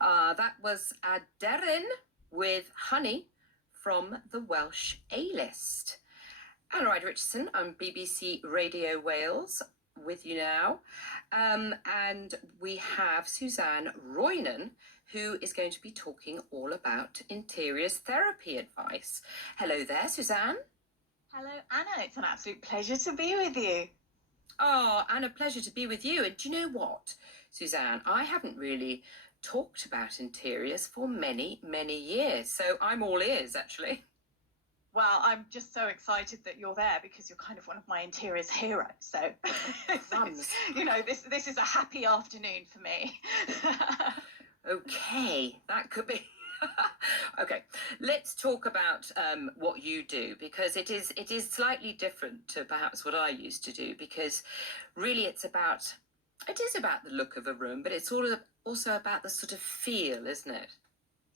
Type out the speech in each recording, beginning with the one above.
That was Darren with Honey from the Welsh A-List. And Ryder Richardson on BBC Radio Wales with you now. And we have Suzanne Roynon, who is going to be talking all about interiors therapy advice. Hello there, Suzanne. Hello, Anna. It's an absolute pleasure to be with you. Oh, and a pleasure to be with you. And do you know what, Suzanne? I haven't really talked about interiors for many, many years. So I'm all ears, actually. Well, I'm just so excited that you're there because you're kind of one of my interiors heroes. So, this is a happy afternoon for me. Okay, that could be. Okay, let's talk about what you do, because it is slightly different to perhaps what I used to do, because really it is about the look of a room, but it's also about the sort of feel, isn't it?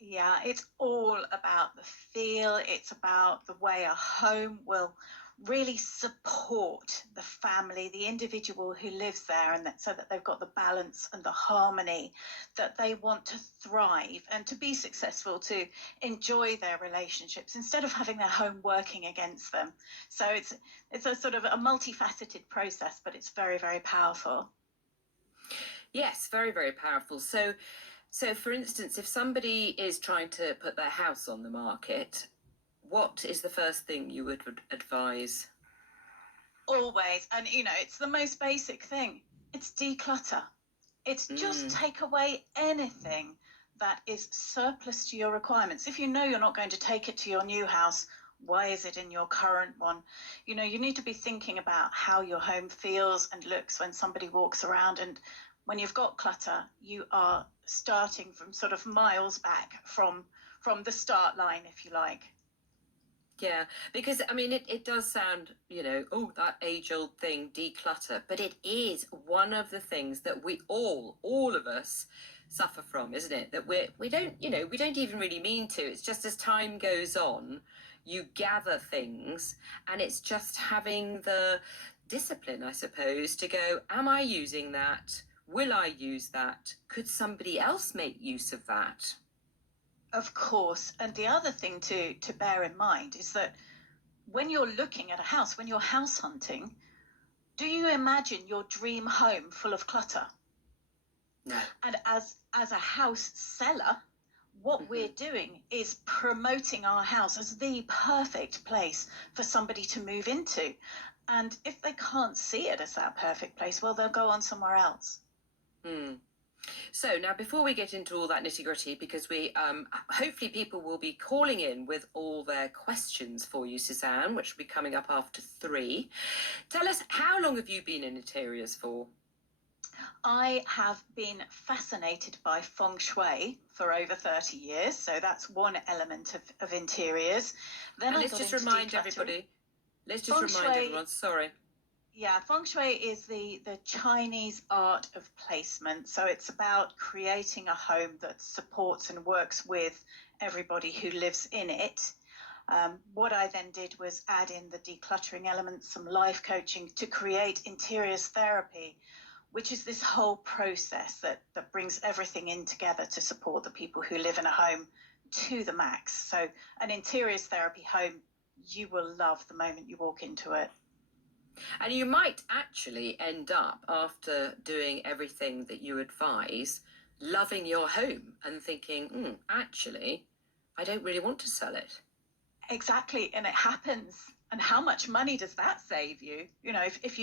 Yeah, it's all about the feel. It's about the way a home will really support the family, the individual who lives there, and so that they've got the balance and the harmony that they want to thrive and to be successful, to enjoy their relationships instead of having their home working against them. So it's a sort of a multifaceted process, but it's very, very powerful. Yes, very, very powerful. So for instance, if somebody is trying to put their house on the market, what is the first thing you would advise? Always. And, it's the most basic thing. It's declutter. It's just take away anything that is surplus to your requirements. If you know you're not going to take it to your new house, why is it in your current one? You need to be thinking about how your home feels and looks when somebody walks around. And when you've got clutter, you are starting from sort of miles back from the start line, if you like. Yeah, because I mean, it does sound, that age-old thing, declutter, but it is one of the things that we all of us suffer from, isn't it? That we don't even really mean to. It's just as time goes on, you gather things, and it's just having the discipline, I suppose, to go, am I using that? Will I use that? Could somebody else make use of that? Of course. And the other thing to bear in mind is that when you're looking at a house, when you're house hunting, do you imagine your dream home full of clutter? No. And as a house seller, what we're doing is promoting our house as the perfect place for somebody to move into. And if they can't see it as that perfect place, well, they'll go on somewhere else. So now, before we get into all that nitty-gritty, because we hopefully people will be calling in with all their questions for you, Suzanne, which will be coming up after 3. Tell us, how long have you been in interiors for? I have been fascinated by Feng Shui for over 30 years, so that's one element of interiors. Then let's just remind everybody. Let's just remind everyone. Sorry. Yeah, Feng Shui is the Chinese art of placement. So it's about creating a home that supports and works with everybody who lives in it. What I then did was add in the decluttering elements, some life coaching to create interiors therapy, which is this whole process that brings everything in together to support the people who live in a home to the max. So an interiors therapy home, you will love the moment you walk into it. And you might actually end up, after doing everything that you advise, loving your home and thinking, actually, I don't really want to sell it. Exactly, and it happens. And how much money does that save you? If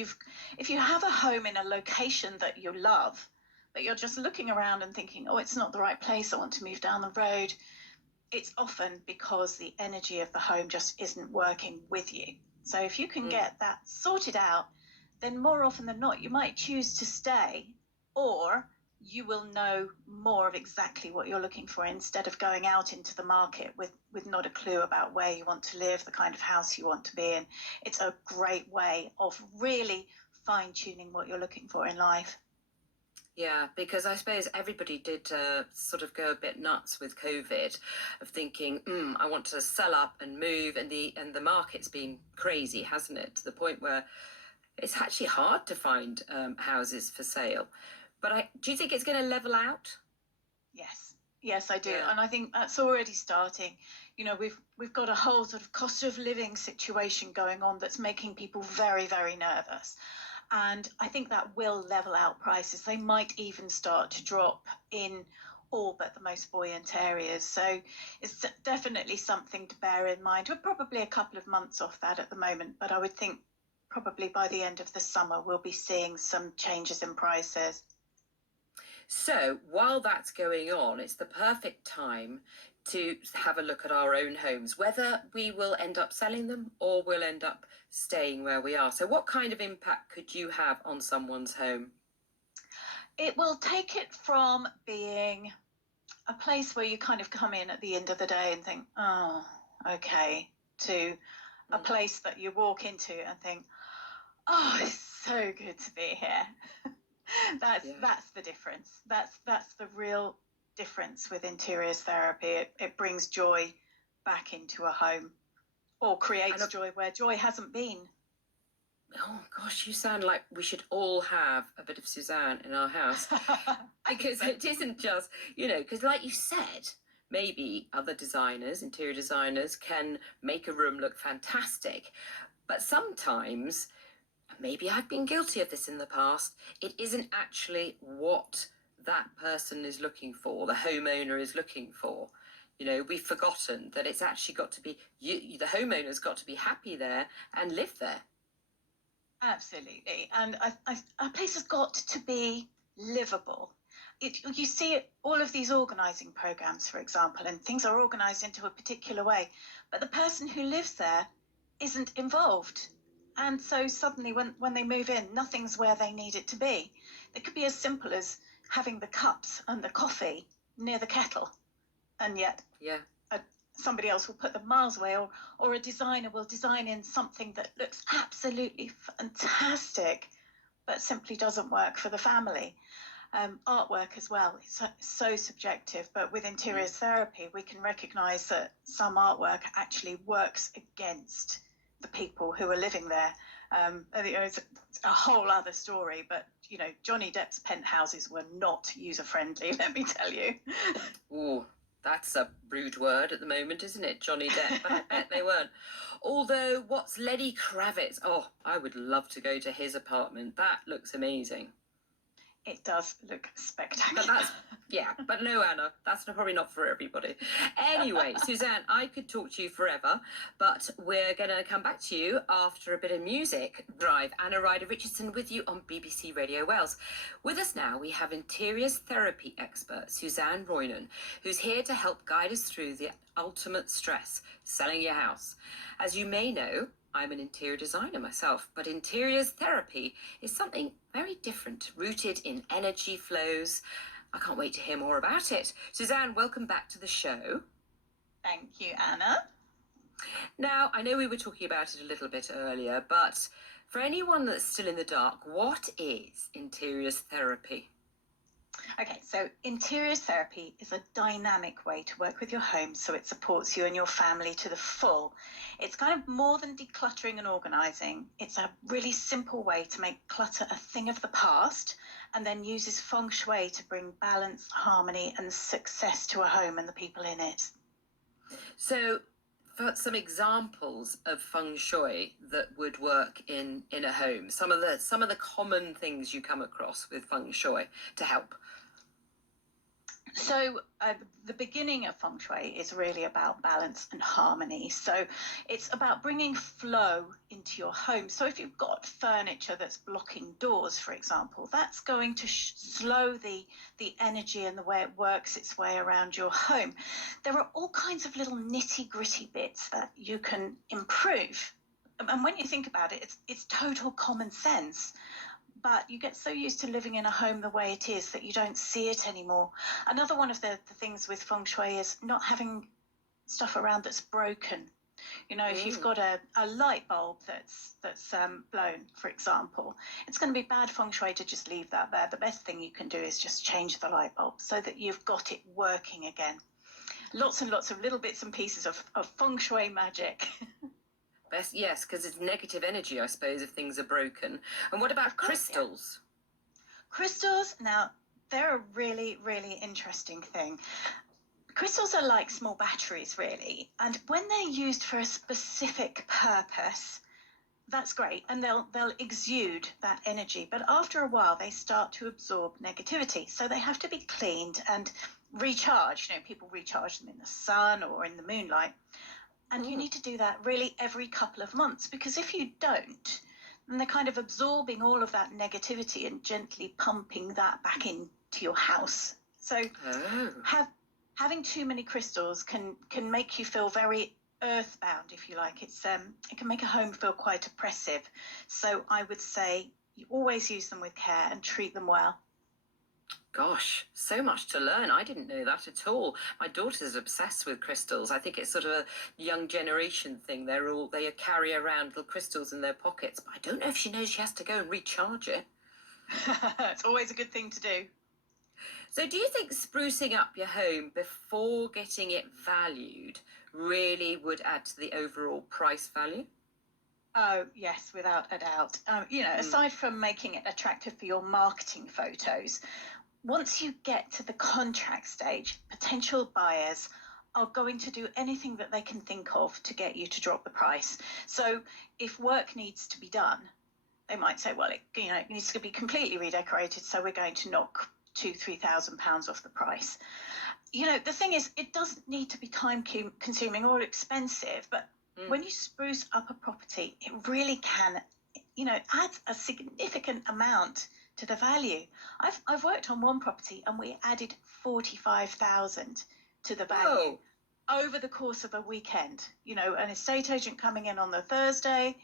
you have a home in a location that you love, but you're just looking around and thinking, oh, it's not the right place, I want to move down the road, it's often because the energy of the home just isn't working with you. So if you can get that sorted out, then more often than not, you might choose to stay, or you will know more of exactly what you're looking for instead of going out into the market with not a clue about where you want to live, the kind of house you want to be in. It's a great way of really fine-tuning what you're looking for in life. Yeah, because I suppose everybody did sort of go a bit nuts with COVID, of thinking, I want to sell up and move, and the market's been crazy, hasn't it? To the point where it's actually hard to find houses for sale. But do you think it's going to level out? Yes, Yes, I do. Yeah. And I think that's already starting. You know, we've got a whole sort of cost of living situation going on that's making people very, very nervous. And I think that will level out prices. They might even start to drop in all but the most buoyant areas. So it's definitely something to bear in mind. We're probably a couple of months off that at the moment, but I would think probably by the end of the summer we'll be seeing some changes in prices. So while that's going on, it's the perfect time to have a look at our own homes, whether we will end up selling them or we'll end up staying where we are. So what kind of impact could you have on someone's home? It will take it from being a place where you kind of come in at the end of the day and think, oh, okay, to a place that you walk into and think, oh, it's so good to be here. That's the difference. That's the real difference with interiors therapy. It brings joy back into a home, or creates joy where joy hasn't been. Oh gosh, you sound like we should all have a bit of Suzanne in our house. Because it isn't just, because like you said, maybe other designers, interior designers, can make a room look fantastic. But sometimes, maybe I've been guilty of this in the past, it isn't actually what that person is looking for, the homeowner is looking for. We've forgotten that it's actually got to be, the homeowner's got to be happy there and live there. Absolutely. And a place has got to be livable. You see all of these organising programs, for example, and things are organised into a particular way, but the person who lives there isn't involved. And so suddenly when they move in, nothing's where they need it to be. It could be as simple as having the cups and the coffee near the kettle, and yet somebody else will put them miles away, or a designer will design in something that looks absolutely fantastic, but simply doesn't work for the family. Artwork as well, it's so subjective, but with interiors therapy, we can recognise that some artwork actually works against the people who are living there. It's a whole other story, but Johnny Depp's penthouses were not user-friendly, let me tell you. Ooh. That's a rude word at the moment, isn't it, Johnny Depp? But I bet they weren't. Although, what's Lenny Kravitz? Oh, I would love to go to his apartment. That looks amazing. It does look spectacular. But no, Anna, that's probably not for everybody. Anyway, Suzanne, I could talk to you forever, but we're going to come back to you after a bit of music. Drive Anna Ryder Richardson with you on BBC Radio Wales. With us now, we have interiors therapy expert Suzanne Roynon, who's here to help guide us through the ultimate stress, selling your house. As you may know, I'm an interior designer myself, but interiors therapy is something very different, rooted in energy flows. I can't wait to hear more about it. Suzanne, welcome back to the show. Thank you, Anna. Now, I know we were talking about it a little bit earlier, but for anyone that's still in the dark, what is interiors therapy? Okay, so interiors therapy is a dynamic way to work with your home so it supports you and your family to the full. It's kind of more than decluttering and organising. It's a really simple way to make clutter a thing of the past, and then uses Feng Shui to bring balance, harmony and success to a home and the people in it. So, for some examples of Feng Shui that would work in a home, some of the common things you come across with Feng Shui to help. So the beginning of Feng Shui is really about balance and harmony. So it's about bringing flow into your home. So if you've got furniture that's blocking doors, for example, that's going to slow the energy and the way it works its way around your home. There are all kinds of little nitty-gritty bits that you can improve. And when you think about it, it's total common sense. But you get so used to living in a home the way it is that you don't see it anymore. Another one of the things with Feng Shui is not having stuff around that's broken. If you've got a light bulb that's blown, for example, it's going to be bad Feng Shui to just leave that there. The best thing you can do is just change the light bulb so that you've got it working again. Lots and lots of little bits and pieces of Feng Shui magic. Yes, because it's negative energy, I suppose, if things are broken. And what about crystals? Yeah. Crystals, now, they're a really, really interesting thing. Crystals are like small batteries, really, and when they're used for a specific purpose, that's great, and they'll exude that energy. But after a while, they start to absorb negativity, so they have to be cleaned and recharged. You know, people recharge them in the sun or in the moonlight, and you need to do that really every couple of months, because if you don't, then they're kind of absorbing all of that negativity and gently pumping that back into your house. So having too many crystals can make you feel very earthbound, if you like. It can make a home feel quite oppressive. So I would say you always use them with care and treat them well. Gosh, so much to learn. I didn't know that at all. My daughter's obsessed with crystals. I think it's sort of a young generation thing. They carry around little crystals in their pockets, but I don't know if she knows she has to go and recharge it. It's always a good thing to do. So do you think sprucing up your home before getting it valued really would add to the overall price value? Oh, yes, without a doubt. Aside from making it attractive for your marketing photos, once you get to the contract stage, potential buyers are going to do anything that they can think of to get you to drop the price. So if work needs to be done, they might say, well, it needs to be completely redecorated, so we're going to knock £2,000-3,000 off the price. The thing is, it doesn't need to be time consuming or expensive, but when you spruce up a property, it really can, add a significant amount to the value. I've worked on one property and we added 45,000 to the value over the course of a weekend. An estate agent coming in on the Thursday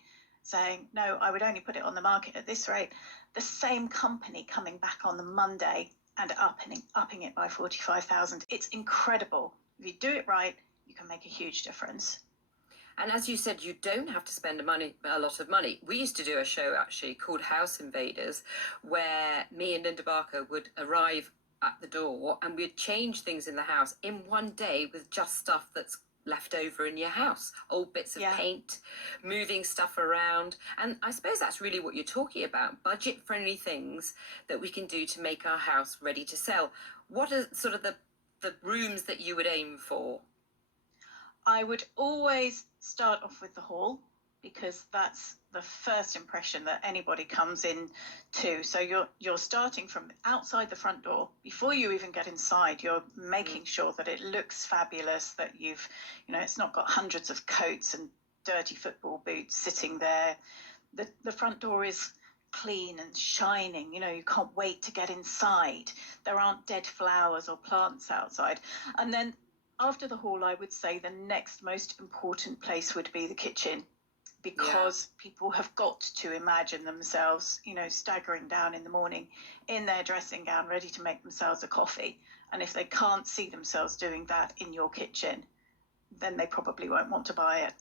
saying, no, I would only put it on the market at this rate. The same company coming back on the Monday and upping it by 45,000. It's incredible. If you do it right, you can make a huge difference. And as you said, you don't have to spend a lot of money. We used to do a show actually called House Invaders, where me and Linda Barker would arrive at the door and we'd change things in the house in one day with just stuff that's left over in your house, old bits of paint, moving stuff around. And I suppose that's really what you're talking about, budget-friendly things that we can do to make our house ready to sell. What are sort of the rooms that you would aim for? I would always start off with the hall, because that's the first impression that anybody comes in to. So you're starting from outside the front door. Before you even get inside, you're making sure that it looks fabulous, that it's not got hundreds of coats and dirty football boots sitting there. The front door is clean and shining. You can't wait to get inside. There aren't dead flowers or plants outside. And then after the hall, I would say the next most important place would be the kitchen, because people have got to imagine themselves, staggering down in the morning in their dressing gown, ready to make themselves a coffee. And if they can't see themselves doing that in your kitchen, then they probably won't want to buy it.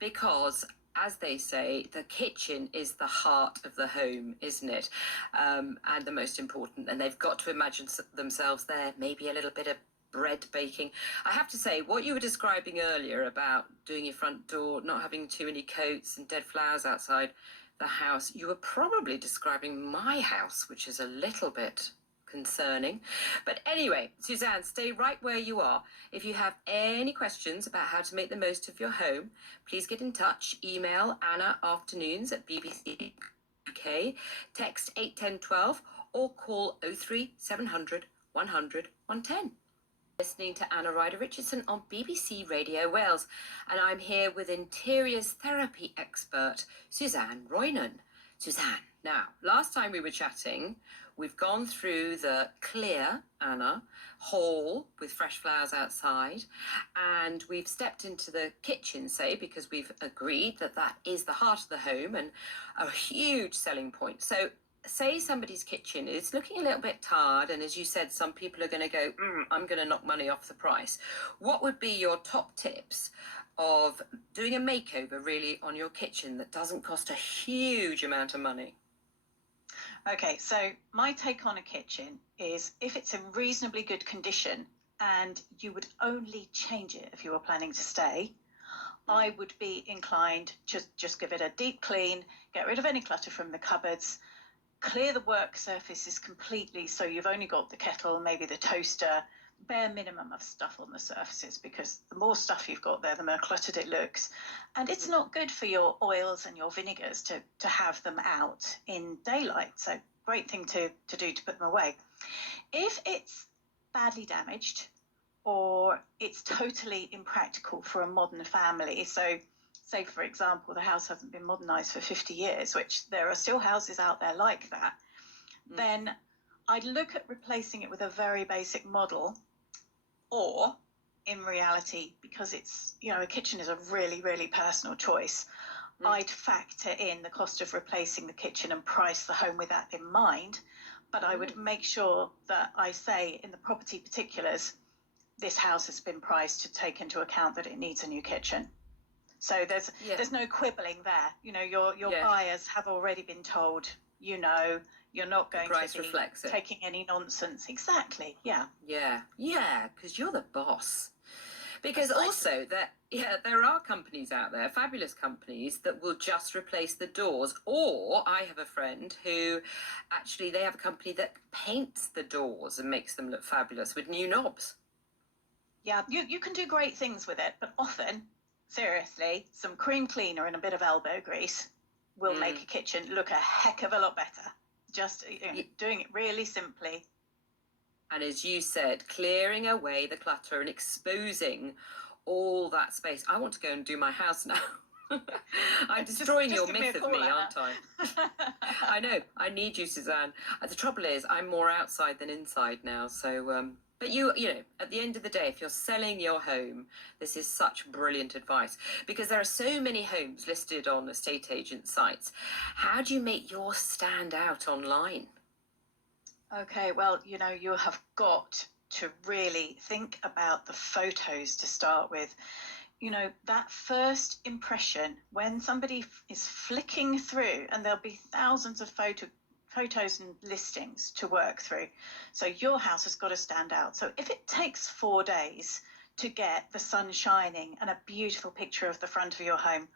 Because, as they say, the kitchen is the heart of the home, isn't it? And the most important. And they've got to imagine themselves there, maybe a little bit of bread baking. I have to say, what you were describing earlier about doing your front door, not having too many coats and dead flowers outside the house, you were probably describing my house, which is a little bit concerning. But anyway, Suzanne, stay right where you are. If you have any questions about how to make the most of your home, please get in touch. Email annaafternoons@BBC UK, text 81012, or call 03 700 100 110. Listening to Anna Ryder Richardson on BBC Radio Wales, and I'm here with interiors therapy expert Suzanne Roynon. Suzanne, now, last time we were chatting, we've gone through the clear, Anna, hall with fresh flowers outside, and we've stepped into the kitchen, say, because we've agreed that that is the heart of the home and a huge selling point. So say somebody's kitchen is looking a little bit tired, and as you said, some people are going to go, I'm going to knock money off the price. What would be your top tips of doing a makeover really on your kitchen that doesn't cost a huge amount of money? Okay, so my take on a kitchen is, if it's in reasonably good condition and you would only change it if you were planning to stay, I would be inclined to just give it a deep clean, get rid of any clutter from the cupboards, clear the work surfaces completely, so you've only got the kettle, maybe the toaster, bare minimum of stuff on the surfaces, because the more stuff you've got there, the more cluttered it looks. And it's not good for your oils and your vinegars to have them out in daylight. So great thing to do to put them away. If it's badly damaged, or it's totally impractical for a modern family, so say for example the house hasn't been modernized for 50 years, which there are still houses out there like that, then I'd look at replacing it with a very basic model. Or in reality, because it's, a kitchen is a really, really personal choice, I'd factor in the cost of replacing the kitchen and price the home with that in mind. But I would make sure that I say in the property particulars, this house has been priced to take into account that it needs a new kitchen. So there's no quibbling there. Your buyers have already been told, you're not going to be taking any nonsense. Exactly. Yeah. Yeah, because you're the boss. Because also there are companies out there, fabulous companies, that will just replace the doors. Or I have a friend who actually, they have a company that paints the doors and makes them look fabulous with new knobs. Yeah, you can do great things with it, but often, seriously, some cream cleaner and a bit of elbow grease will make a kitchen look a heck of a lot better. Just doing it really simply. And as you said, clearing away the clutter and exposing all that space. I want to go and do my house now. I'm destroying your myth of me, aren't I? I know. I need you, Suzanne. The trouble is, I'm more outside than inside now. So, but you know, at the end of the day, if you're selling your home, this is such brilliant advice, because there are so many homes listed on estate agent sites. How do you make yours stand out online? Okay, well, you have got to really think about the photos to start with. That first impression, when somebody is flicking through, and there'll be thousands of photos and listings to work through. So your house has got to stand out. So if it takes 4 days to get the sun shining and a beautiful picture of the front of your home,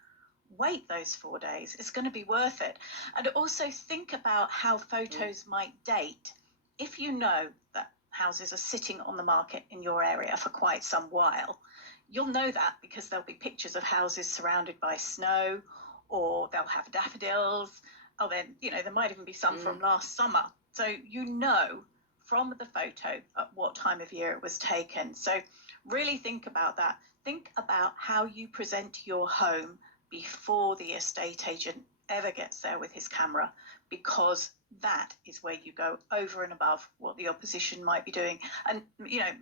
wait those 4 days. It's going to be worth it. And also think about how photos might date. If you know that houses are sitting on the market in your area for quite some while, you'll know that because there'll be pictures of houses surrounded by snow, or they'll have daffodils, or then, there might even be some from last summer. So from the photo at what time of year it was taken. So really think about that. Think about how you present your home before the estate agent ever gets there with his camera, because that is where you go over and above what the opposition might be doing. And,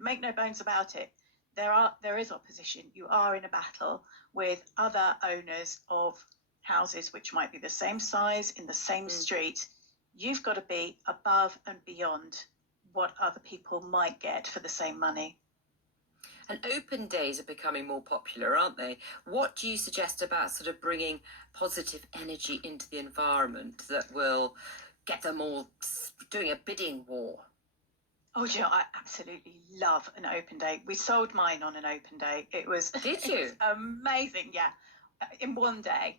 make no bones about it. There is opposition. You are in a battle with other owners of houses which might be the same size in the same street. You've got to be above and beyond what other people might get for the same money. And open days are becoming more popular, aren't they? What do you suggest about sort of bringing positive energy into the environment that will get them all doing a bidding war? Oh, I absolutely love an open day. We sold mine on an open day. It was Did you? It was amazing, yeah. In one day,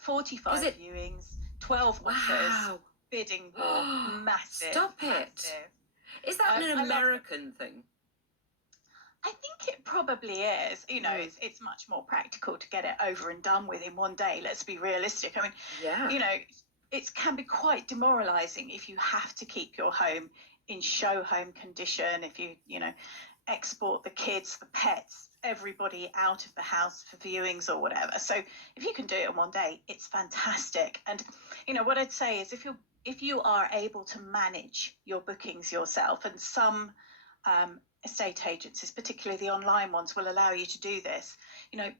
45 viewings, 12 offers, bidding war, massive. Stop it. Massive. Is that an American thing? I think it probably is. It's much more practical to get it over and done with in one day. Let's be realistic. I mean, it can be quite demoralizing if you have to keep your home in show home condition, if you export the kids, the pets, everybody out of the house for viewings or whatever. So if you can do it in one day, it's fantastic. And what I'd say is, if you are able to manage your bookings yourself, and some estate agencies, particularly the online ones, will allow you to do this,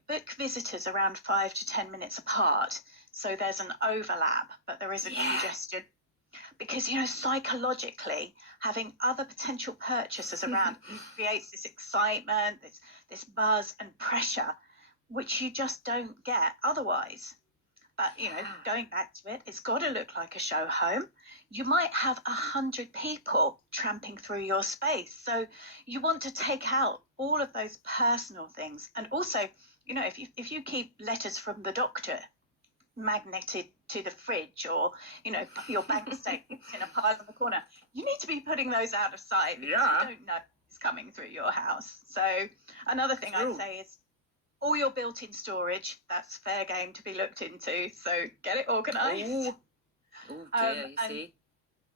book visitors around 5 to 10 minutes apart, so there's an overlap but there isn't congestion. Because psychologically, having other potential purchasers around creates this excitement, this buzz and pressure, which you just don't get otherwise. But going back to it, it's got to look like a show home. You might have 100 people tramping through your space, so you want to take out all of those personal things. And also, if you keep letters from the doctor magneted to the fridge, or your bank statements in a pile in the corner, you need to be putting those out of sight, because you don't know is coming through your house. So another thing I'd say is all your built-in storage, that's fair game to be looked into. So get it organised. Oh dear, you see.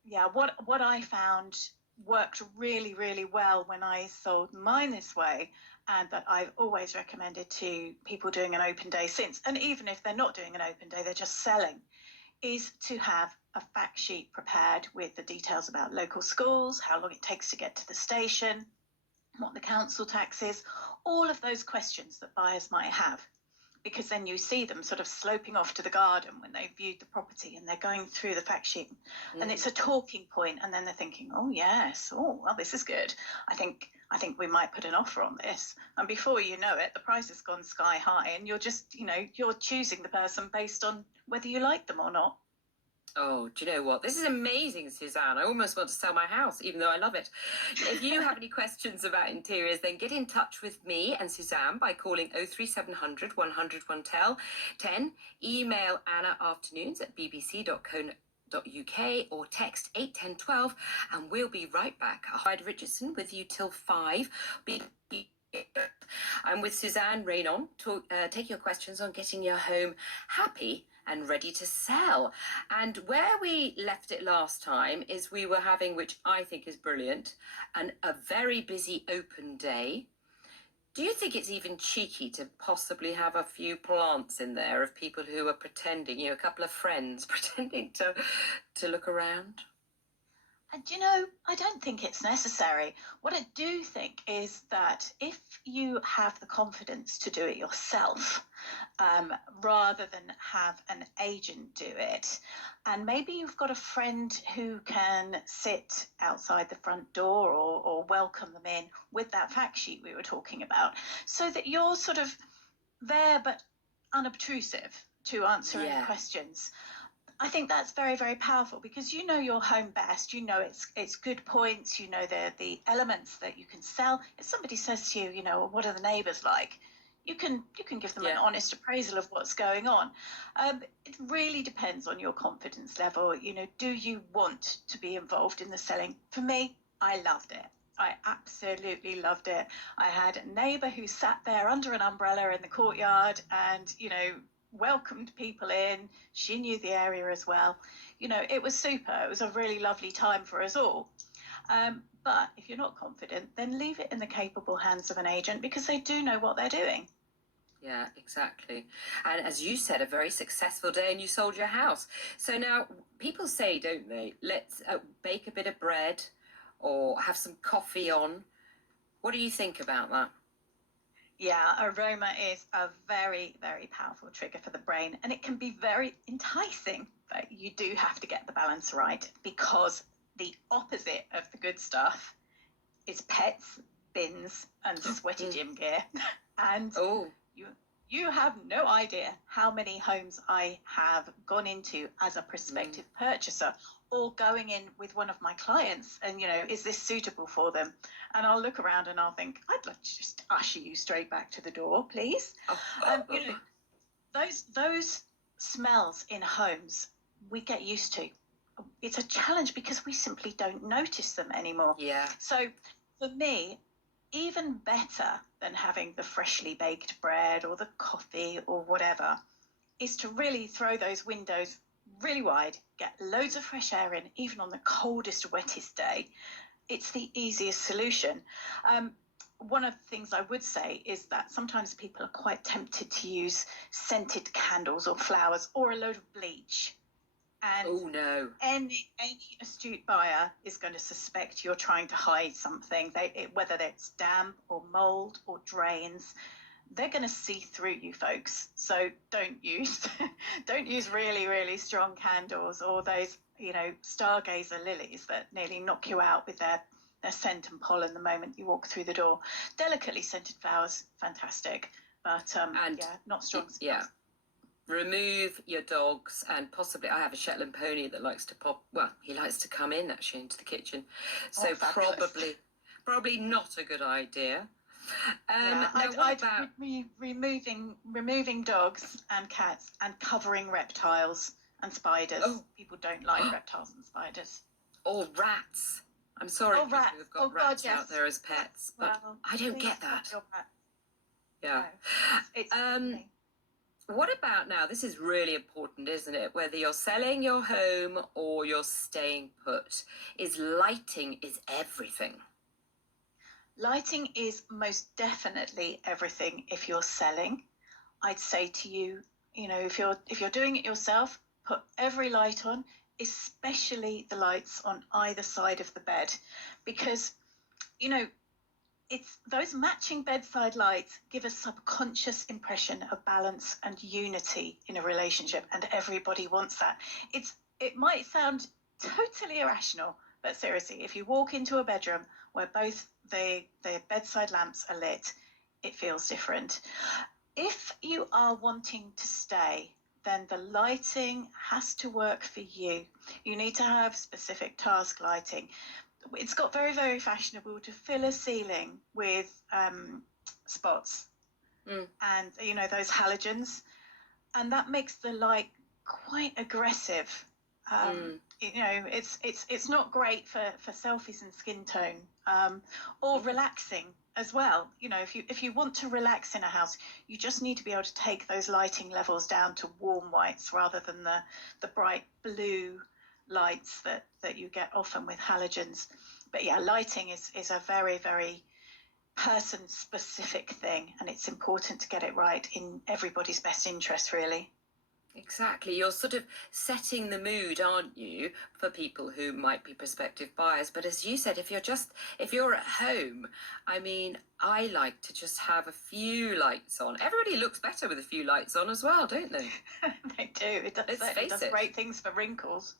Yeah, what I found worked really, really well when I sold mine this way, and that I've always recommended to people doing an open day since, and even if they're not doing an open day, they're just selling, is to have a fact sheet prepared with the details about local schools, how long it takes to get to the station, what the council tax is, all of those questions that buyers might have. Because then you see them sort of sloping off to the garden when they've viewed the property and they're going through the fact sheet, and it's a talking point, and then they're thinking, oh yes, oh well, this is good. I think we might put an offer on this, and before you know it, the price has gone sky high, and you're just, you're choosing the person based on whether you like them or not. Oh, do you know what? This is amazing, Suzanne. I almost want to sell my house, even though I love it. If you have any questions about interiors, then get in touch with me and Suzanne by calling 03700 100 110. Email annaafternoons@bbc.co.uk or text 81012, and we'll be right back. Ryder Richardson with you till 5. I'm with Suzanne Roynon to take your questions on getting your home happy and ready to sell. And where we left it last time is we were having, which I think is brilliant, a very busy open day. Do you think it's even cheeky to possibly have a few plants in there of people who are pretending, a couple of friends pretending to look around? And I don't think it's necessary. What I do think is that if you have the confidence to do it yourself, rather than have an agent do it, and maybe you've got a friend who can sit outside the front door or welcome them in with that fact sheet we were talking about, so that you're sort of there but unobtrusive to answer any questions. I think that's very, very powerful, because you know your home best. You know its good points. You know the elements that you can sell. If somebody says to you, what are the neighbours like? You can give them an honest appraisal of what's going on. It really depends on your confidence level. Do you want to be involved in the selling? For me, I loved it. I absolutely loved it. I had a neighbour who sat there under an umbrella in the courtyard and, welcomed people in. She knew the area as well. It was super. It was a really lovely time for us all. But if you're not confident, then leave it in the capable hands of an agent, because they do know what they're doing. Yeah, exactly. And as you said, a very successful day, and you sold your house. So now people say, don't they, let's bake a bit of bread or have some coffee on. What do you think about that? Yeah, aroma is a very, very powerful trigger for the brain, and it can be very enticing, but you do have to get the balance right, because the opposite of the good stuff is pets, bins, and sweaty gym gear. And you have no idea how many homes I have gone into as a prospective purchaser, or going in with one of my clients, and is this suitable for them? And I'll look around and I'll think, I'd like to just usher you straight back to the door, please. Those smells in homes we get used to. It's a challenge because we simply don't notice them anymore. Yeah. So for me, even better than having the freshly baked bread or the coffee or whatever, is to really throw those windows really wide, get loads of fresh air in, even on the coldest, wettest day. It's the easiest solution. One of the things I would say is that sometimes people are quite tempted to use scented candles or flowers or a load of bleach. And any astute buyer is going to suspect you're trying to hide something, whether it's damp or mold or drains. They're going to see through you, folks. So don't use really, really strong candles, or those, stargazer lilies that nearly knock you out with their scent and pollen the moment you walk through the door. Delicately scented flowers, fantastic, but not strong smells. Yeah. Remove your dogs, and possibly, I have a Shetland pony that likes to he likes to come in actually into the kitchen. So probably not a good idea. Removing dogs and cats and covering reptiles and spiders. People don't like reptiles and spiders. Or rats. I'm sorry, Oh, people rats. who've got Oh, God, rats yes. out there as pets, but Well, I don't please get stop that. your rat. Yeah. No, it's me. What about now? This is really important, isn't it? Whether you're selling your home or you're staying put, is lighting is everything. Lighting is most definitely everything if you're selling. I'd say to you, you know, if you're doing it yourself, put every light on, especially the lights on either side of the bed, because, you know, it's those matching bedside lights give a subconscious impression of balance and unity in a relationship, and everybody wants that. It might sound totally irrational, but seriously, if you walk into a bedroom where both the bedside lamps are lit, it feels different. If you are wanting to stay, then the lighting has to work for you. You need to have specific task lighting. It's got very, very fashionable to fill a ceiling with spots and, you know, those halogens, and that makes the light quite aggressive. You know, it's not great for selfies and skin tone, or relaxing as well. You know, if you want to relax in a house, you just need to be able to take those lighting levels down to warm whites rather than the bright blue lights that you get often with halogens. But yeah, lighting is a very, very person specific thing, and it's important to get it right in everybody's best interest, really. Exactly. You're sort of setting the mood, aren't you, for people who might be prospective buyers. But as you said, if you're at home, I mean, I like to just have a few lights on. Everybody looks better with a few lights on as well, don't they? They do. It does great things for wrinkles.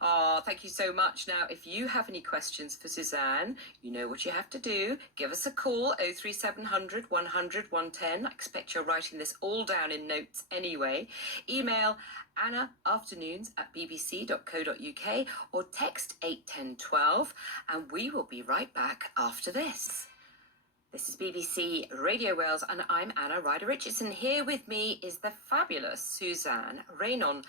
Oh, thank you so much. Now, if you have any questions for Suzanne, you know what you have to do. Give us a call, 03700 100 110. I expect you're writing this all down in notes anyway. Email annaafternoons@bbc.co.uk or text 81012, and we will be right back after this. This is BBC Radio Wales, and I'm Anna Ryder Richardson. Here with me is the fabulous Suzanne Roynon,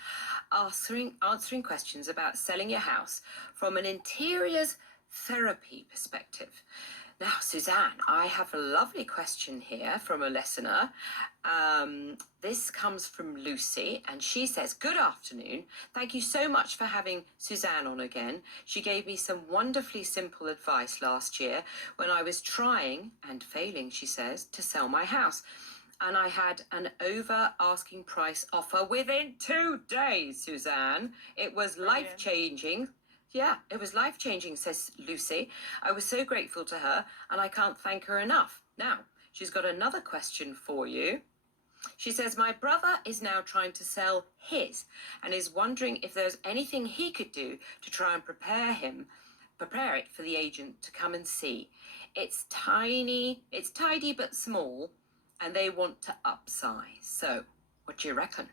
answering questions about selling your house from an interiors therapy perspective. Now, Suzanne, I have a lovely question here from a listener. This comes from Lucy, and she says, "Good afternoon. Thank you so much for having Suzanne on again. She gave me some wonderfully simple advice last year when I was trying and failing," she says, "to sell my house. And I had an over asking price offer within 2 days, Suzanne. It was life-changing." Yeah, it was life-changing, says Lucy. "I was so grateful to her, and I can't thank her enough." Now, she's got another question for you. She says, "My brother is now trying to sell his and is wondering if there's anything he could do to try and prepare it for the agent to come and see. It's tidy but small, and they want to upsize. So, what do you reckon?"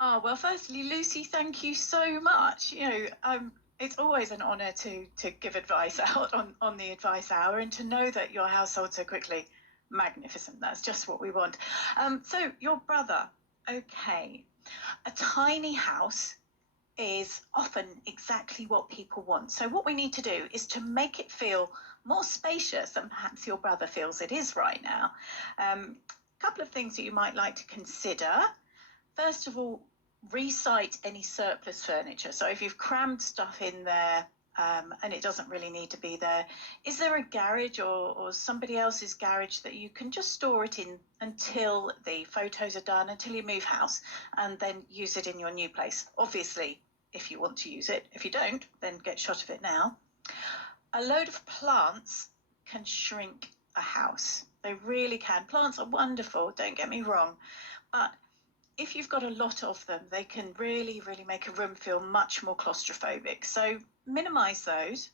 Oh, well, firstly, Lucy, thank you so much. You know, it's always an honour to give advice out on the advice hour, and to know that your house sold so quickly. Magnificent. That's just what we want. So your brother, okay. A tiny house is often exactly what people want. So what we need to do is to make it feel more spacious than perhaps your brother feels it is right now. A couple of things that you might like to consider. First of all, recite any surplus furniture. So if you've crammed stuff in there, and it doesn't really need to be there, is there a garage or somebody else's garage that you can just store it in until the photos are done, until you move house, and then use it in your new place? Obviously, if you want to use it. If you don't, then get shot of it now. A load of plants can shrink a house. They really can. Plants are wonderful, don't get me wrong, but if you've got a lot of them, they can really, really make a room feel much more claustrophobic. So minimize those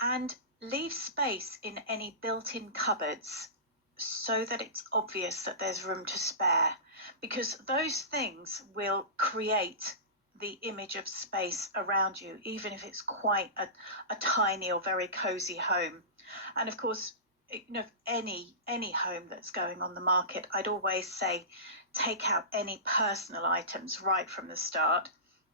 and leave space in any built-in cupboards so that it's obvious that there's room to spare, because those things will create the image of space around you, even if it's quite a tiny or very cozy home. And of course, you know, any home that's going on the market, I'd always say take out any personal items right from the start,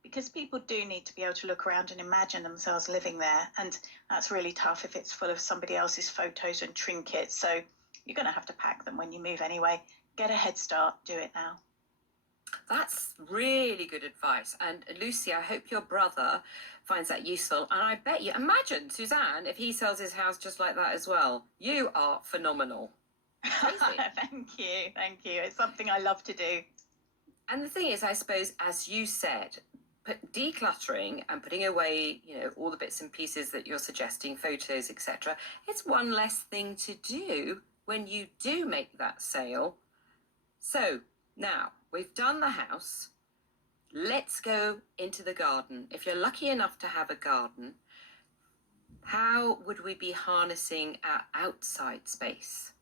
because people do need to be able to look around and imagine themselves living there. And that's really tough if it's full of somebody else's photos and trinkets. So you're going to have to pack them when you move anyway. Get a head start, do it now. That's really good advice. And Lucy, I hope your brother finds that useful. And I bet you, imagine, Suzanne, if he sells his house just like that as well. You are phenomenal. Thank you. Thank you. It's something I love to do. And the thing is, I suppose, as you said, decluttering and putting away, all the bits and pieces that you're suggesting, photos, etc., it's one less thing to do when you do make that sale. So now we've done the house. Let's go into the garden. If you're lucky enough to have a garden, how would we be harnessing our outside space?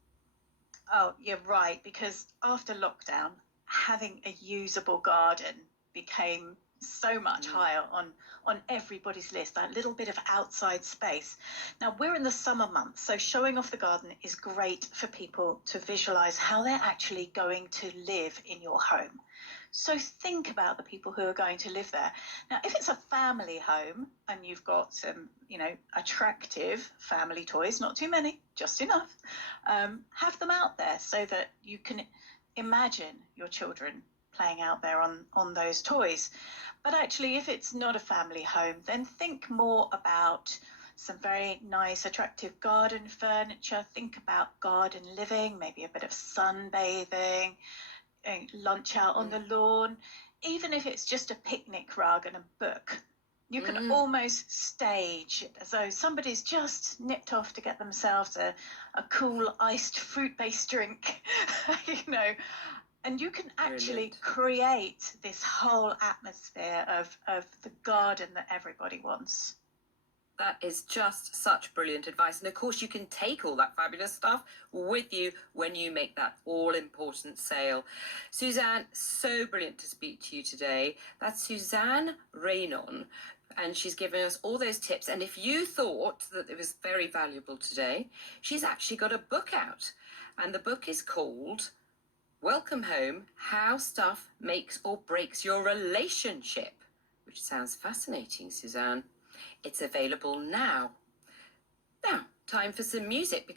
Oh, you're right, because after lockdown, having a usable garden became so much higher on everybody's list, that little bit of outside space. Now, we're in the summer months, so showing off the garden is great for people to visualize how they're actually going to live in your home. So think about the people who are going to live there. Now, if it's a family home and you've got some, attractive family toys, not too many, just enough, have them out there so that you can imagine your children playing out there on those toys. But actually, if it's not a family home, then think more about some very nice, attractive garden furniture. Think about garden living, maybe a bit of sunbathing, lunch out on the lawn. Even if it's just a picnic rug and a book, you can almost stage it as though somebody's just nipped off to get themselves a cool iced fruit-based drink, and you can actually create this whole atmosphere of the garden that everybody wants. That is just such brilliant advice. And of course, you can take all that fabulous stuff with you when you make that all-important sale. Suzanne, so brilliant to speak to you today. That's Suzanne Roynon, and she's given us all those tips. And if you thought that it was very valuable today, she's actually got a book out. And the book is called Welcome Home, How Stuff Makes or Breaks Your Relationship, which sounds fascinating, Suzanne. It's available now. Now, time for some music because